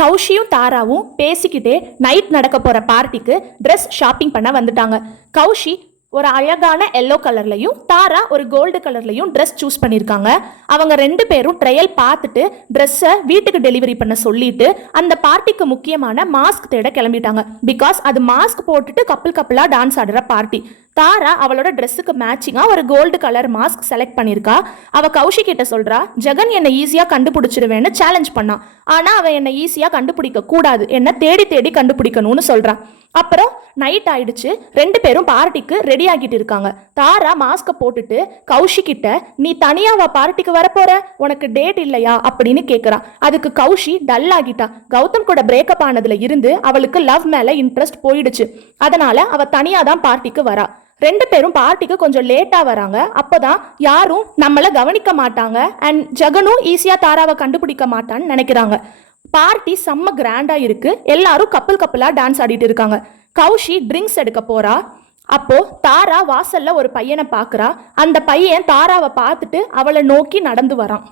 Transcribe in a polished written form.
கௌஷியும் தாராவும் பேசிக்கிட்டே நைட் நடக்க போகிற பார்ட்டிக்கு ட்ரெஸ் ஷாப்பிங் பண்ண வந்துட்டாங்க. கௌஷி ஒரு அழகான எல்லோ கலர்லையும் தாரா ஒரு கோல்டு கலர்லையும் ட்ரெஸ் சூஸ் பண்ணியிருக்காங்க. அவங்க 2 பேரும் ட்ரையல் பார்த்துட்டு ட்ரெஸ்ஸை வீட்டுக்கு டெலிவரி பண்ண சொல்லிட்டு அந்த பார்ட்டிக்கு முக்கியமான மாஸ்க் தேட கிளம்பிட்டாங்க. பிகாஸ் அது மாஸ்க் போட்டுட்டு கப்பலாக டான்ஸ் ஆடுற பார்ட்டி. தாரா அவளோட ட்ரெஸ்ஸுக்கு மேட்சிங்காக ஒரு கோல்டு கலர் மாஸ்க் செலக்ட் பண்ணியிருக்கா. அவள் கௌஷி கிட்ட சொல்கிறா, ஜெகன் என்னை ஈஸியாக கண்டுபிடிச்சிருவேன்னு சேலஞ்ச் பண்ணான். ஆனால் அவன் என்னை ஈஸியாக கண்டுபிடிக்க கூடாது, என்னை தேடி தேடி கண்டுபிடிக்கணும்னு சொல்கிறான். அப்புறம் நைட் ஆயிடுச்சு. 2 பேரும் பார்ட்டிக்கு ரெடி ஆகிட்டு இருக்காங்க. தாரா மாஸ்கை போட்டுட்டு கௌஷி கிட்ட, நீ தனியாவா பார்ட்டிக்கு வரப்போற, உனக்கு டேட் இல்லையா அப்படின்னு கேட்குறா. அதுக்கு கௌஷி டல் ஆகிட்டா. கௌதம் கூட பிரேக்கப் ஆனதுல இருந்து அவளுக்கு லவ் மேல இன்ட்ரெஸ்ட் போயிடுச்சு. அதனால அவ தனியா தான் பார்ட்டிக்கு வரா. 2 பேரும் பார்ட்டிக்கு கொஞ்சம் லேட்டா வராங்க. அப்போதான் யாரும் நம்மள கவனிக்க மாட்டாங்க அண்ட் ஜெகனும் ஈஸியா தாராவை கண்டுபிடிக்க மாட்டான்னு நினைக்கிறாங்க. பார்ட்டி செம்ம கிராண்டா இருக்கு. எல்லாரும் கப்பலா டான்ஸ் ஆடிட்டு இருக்காங்க. கௌஷி ட்ரிங்க்ஸ் எடுக்க போறா. அப்போ தாரா வாசல்ல ஒரு பையனை பாக்குறா. அந்த பையன் தாராவை பார்த்துட்டு அவளை நோக்கி நடந்து வரான்.